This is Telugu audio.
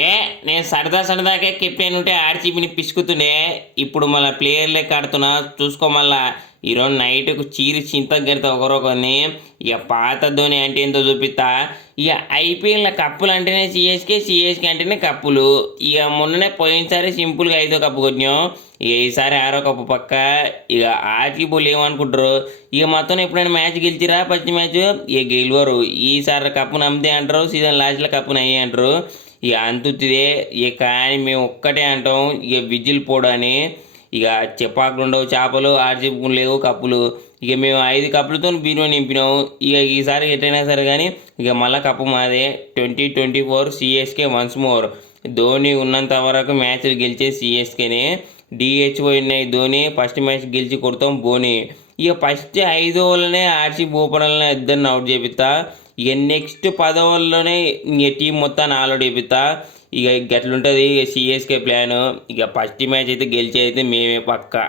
ఏ నేను సరదాకే కెప్టెన్ ఉంటే ఆర్సీబీని పిసుకుతుండే. ఇప్పుడు మళ్ళీ ప్లేయర్లే ఆడుతున్నా చూసుకో. మళ్ళా ఈరోజు నైట్కు చీరి చింతగెడతా ఒకరొకరిని. ఇక పాత ధోని అంటే ఏంటో చూపిస్తా. ఇక ఐపీఎల్ కప్పులు అంటేనే సిఎస్కే అంటేనే కప్పులు. ఇక మొన్ననే పోయినసారి సింపుల్గా 5వ కప్పు కొట్టినాం. ఇక ఈసారి 6వ కప్పు పక్క. ఇక ఆర్సీబీలు ఏమనుకుంటారు, ఇక మొత్తం ఎప్పుడైనా మ్యాచ్ గెలిచిరా ఫస్ట్ మ్యాచ్ ఇక గెలవరు. ఈసారి కప్పు నమ్మితే అంటారు, సీజన్ లాస్ట్లో కప్పు నయ్యి అంటారు. ఇక అంతుతిదే. ఇక కానీ మేము ఒక్కటే అంటాం, ఇక విజిల్ పోడని. ఇక చెపాకులు ఉండవు చేపలు, ఆర్జీపులు లేవు కప్పులు. ఇక మేము 5 కప్పులతో బీరువా నింపినాం. ఇక ఈసారి ఎట్లయినా సరే కానీ ఇక మళ్ళీ కప్పు మాదే. 2024 సిఎస్కే వన్స్ మోర్. ధోని ఉన్నంత వరకు మ్యాచ్లు గెలిచే సిఎస్కేనే. డిహెచ్ పోయినాయి ధోని. ఫస్ట్ మ్యాచ్ గెలిచి కొడతాం బోని. ఇక ఫస్ట్ 5 ఓవర్లనే ఆర్సీబీ ఓపెనర్లను ఇద్దరిని అవుట్ చేపిస్తా. ఇక నెక్స్ట్ 10 ఓవర్లోనే ఇక టీం మొత్తాన్ని ఆల్అౌట్ చేపిస్తా. ఇక గట్లుంటుంది ఇక సిఎస్కే ప్లాను. ఇక ఫస్ట్ మ్యాచ్ అయితే గెలిచేది అయితే మేమే పక్కా.